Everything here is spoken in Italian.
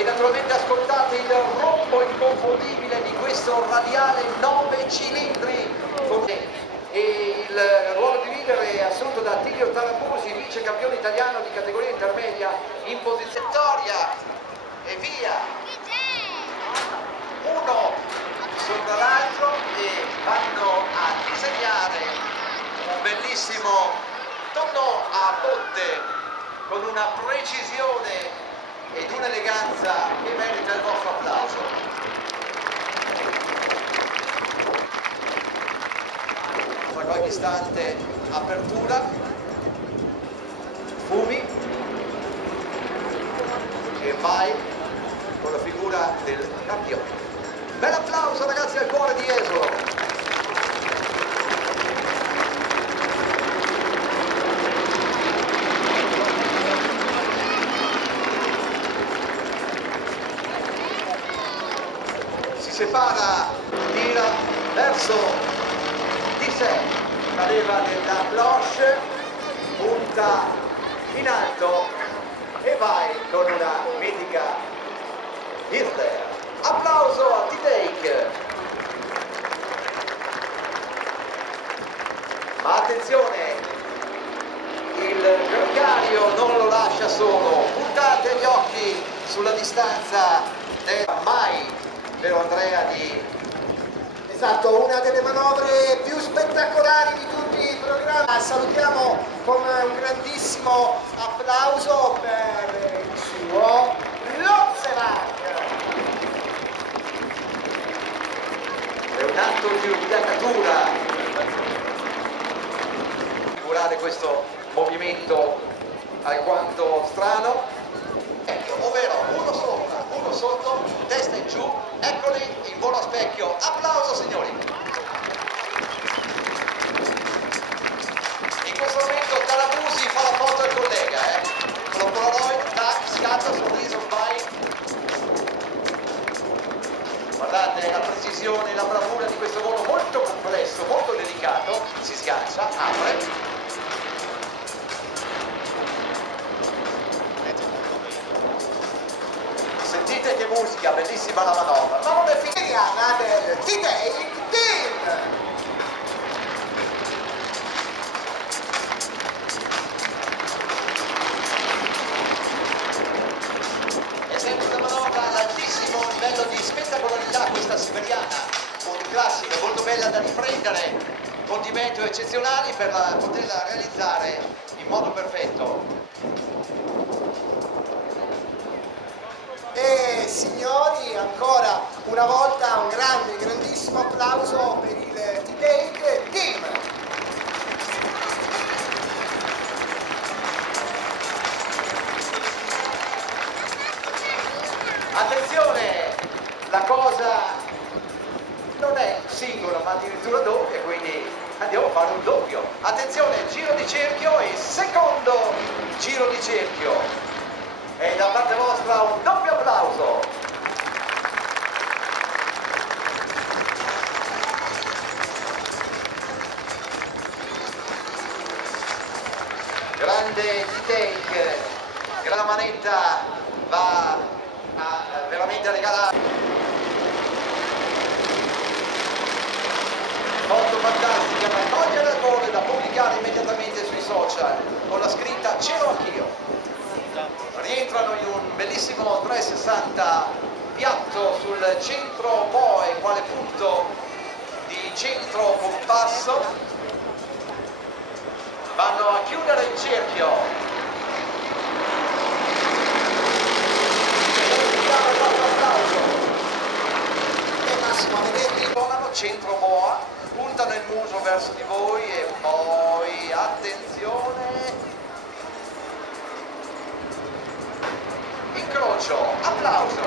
e naturalmente ascoltate il rombo inconfondibile di questo radiale 9 cilindri e il ruolo di leader è assunto da Attilio Tarabusi, vice campione italiano di categoria intermedia in posizione vittoria e via uno sopra l'altro e vanno a disegnare un bellissimo tonno a botte con una precisione ed un'eleganza che merita il vostro applauso. Tra qualche istante apertura, fumi e vai con la figura del campione. Bel applauso ragazzi al cuore di Jesolo. Separa, tira verso di sé la leva della cloche, punta in alto e vai con una mitica Hitler. Applauso a T-Take. Ma attenzione, il gregario non lo lascia solo, puntate gli occhi sulla distanza mai. Vero Andrea di... Esatto, una delle manovre più spettacolari di tutti i programmi. Salutiamo con un grandissimo applauso per il suo Lotsevac. È un atto di ubriacatura figurare questo movimento alquanto strano, ovvero uno sopra, uno sotto, testa in giù, eccoli in volo a specchio. Applauso signori! In questo momento Tarabusi fa la foto al collega, con la Polaroid, tac, scatta, sorriso, vai. Guardate la precisione, la bravura di questo volo molto complesso, molto delicato, si sgancia, apre. Sentite che musica, bellissima la manovra, ma non è Italiana del T-Take Team. È sempre una manovra all'altissimo livello di spettacolarità questa siberiana, un classico molto bella da riprendere, condimento eccezionali per poterla realizzare in modo perfetto. E signori, ancora una volta un grandissimo applauso per il T-Take Team. Attenzione, la cosa non è singola ma addirittura doppia, quindi andiamo a fare un doppio. Attenzione, giro di cerchio e secondo giro di cerchio. E da parte vostra un doppio applauso. Grande T-Take, gran manetta va a veramente regalare. Foto fantastica da cogliere al volo e da pubblicare immediatamente sui social con la scritta "Ce l'ho anch'io". Rientrano in un bellissimo 360 piatto sul centro boe, quale punto di centro compasso. Vanno a chiudere il cerchio. E Massimo, vedete? Volano centro boa, puntano il muso verso di voi e poi attenzione. Incrocio, applauso.